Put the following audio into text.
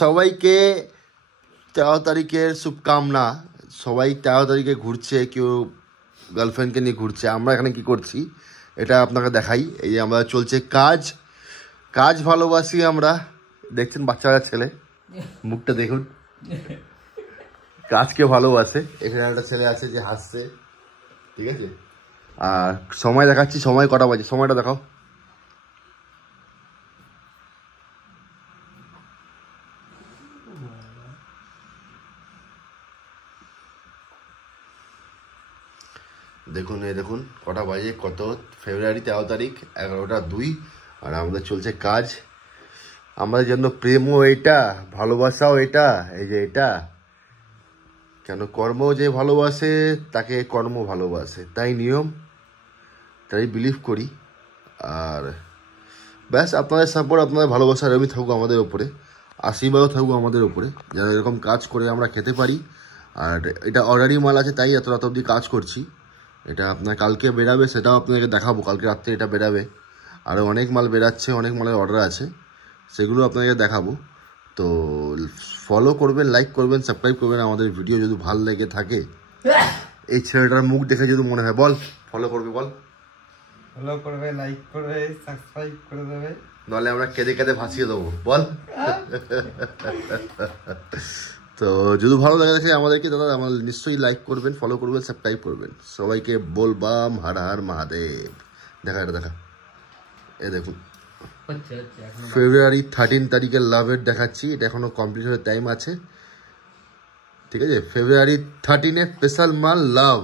সবাইকে 13 তারিখের শুভকামনা। সবাই 13 তারিখে ঘুরছে, কেউ গার্লফ্রেন্ডকে নিয়ে ঘুরছে। আমরা এখানে কি করছি এটা আপনাকে দেখাই। এই যে আমরা চলছে কাজ ভালোবাসি আমরা। দেখছেন বাচ্চারা ছেলে, মুখটা দেখুন, কাজকে ভালোবাসে। এখানে একটা ছেলে আছে যে হাসছে, ঠিক আছে। আর সময় দেখাচ্ছি, সময় কটা বাজে, সময়টা দেখাও। দেখুন, এই দেখুন কটা বাজে, কত ফেব্রুয়ারি 13 তারিখ, 11টা 2। আর আমাদের চলছে কাজ। আমাদের জন্য প্রেমও এটা, ভালোবাসাও এটা, এই যে এটা। কেন কর্ম যে ভালোবাসে তাকে কর্ম ভালোবাসে, তাই নিয়ম, তাই বিলিভ করি। আর ব্যাস, আপনাদের সাপোর্ট, আপনাদের ভালোবাসা এরকমই থাকুক আমাদের ওপরে, আশীর্বাদও থাকুক আমাদের ওপরে, যেন এরকম কাজ করে আমরা খেতে পারি। আর এটা অর্ডারি মাল আছে, তাই এত রাত অবধি কাজ করছি। এটা আপনার কালকে বেরাবে, সেটাও আপনাকে দেখাবো। কালকে রাত্রে এটা বেরাবে, আরও অনেক মাল বেরাচ্ছে, অনেক মালের অর্ডার আছে, সেগুলো আপনাকে দেখাবো। তো ফলো করবেন, লাইক করবেন, সাবস্ক্রাইব করবেন আমাদের ভিডিও যদি ভালো লেগে থাকে। এই ছেলেটার মুখ দেখে যদি মনে হয়, বল ফলো করবে, বল ফলো করবে, লাইক করবে, সাবস্ক্রাইব করে দেবে, নাহলে আমরা কেঁদে কেঁদে ভাসিয়ে দেবো, বল। তো যদি ভালো লাগে থাকে আমাদেরকে, দাদা আমার নিশ্চয়ই লাইক করবেন, ফলো করবেন, সাবস্ক্রাইব করবেন। সবাইকে বলবাম হর হর মহাদেব। দেখা, এটা দেখা, এ দেখুন ফেব্রুয়ারি 13 তারিখের লাভের দেখাচ্ছি। এটা এখনো কমপ্লিট হওয়ার টাইম আছে, ঠিক আছে। ফেব্রুয়ারি 13 স্পেশাল মাল লাভ।